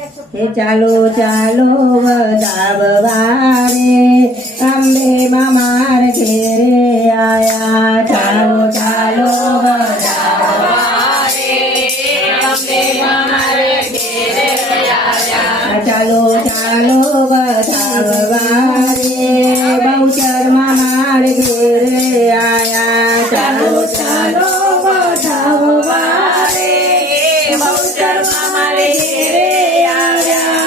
હે ચાલો ચાલો વધાવવા રે અંબે મામાર ઘેરે આયા ચાલો ચાલો વધાવવા રે અંબે મામાર ઘેરે આયા ચાલો ચાલો વધાવવા રે બહુચર મામાર ઘેરે આયા ચાલો ચાલો વધાવવા રે બહુચર મામાર ઘેરે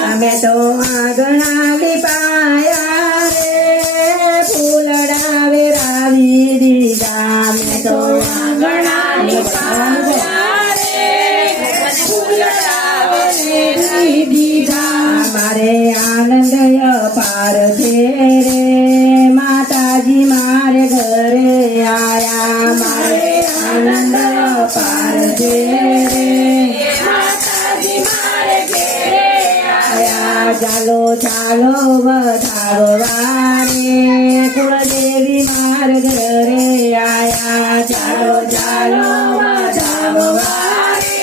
અમે તો આંગણા લીપાયા રે ફૂલડા વેરાવી દીધા અમે તો આંગણા લીપાયા રે ફૂલડા વેરાવી દીધા મારે આનંદ અપાર છે રે માતાજી મારે ઘરે આયા મારે આનંદ અપાર છે રે માતાજી મારે ઘરે ચાલો ચાલો વધાવવા રે કુળદેવી માર ઘરે આયા ચાલો ચાલો વધાવવા રે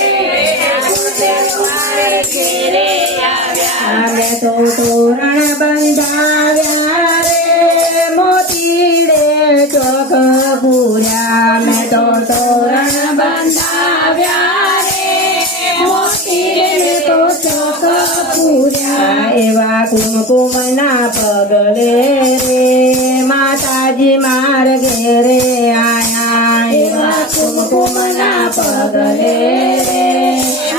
કુળદેવી માર ઘરે આવ્યા અમે તો તોરણ બંધાવ્યા રે મોતીડે ચોક પૂર્યા અમે તો તોરણ બંધાવ્યા રે મોતીડે તો ચોક એવા કુમકુમના પગલે રે માતાજી માર ઘેરે આયા એવા કુમકુમના પગલે રે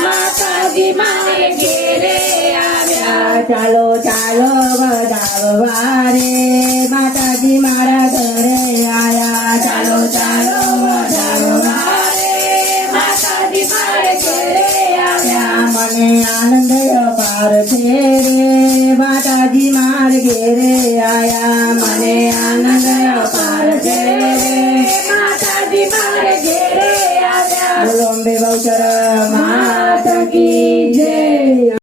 માતાજી માર ઘેરે આવ્યા ચાલો ચાલો વધાવવા રે માતાજી મારા ઘરે આયા ચાલો ચાલો વધાવવા રે માતાજી માર ઘરે આવ્યા મને આનંદ અપાર છે રે માતાજી માર ઘેરે આયા મને આનંદ અપાર છે રે માતાજી માર ઘેરે આવ્યા બોલો અંબે બહુચર માત કી જય।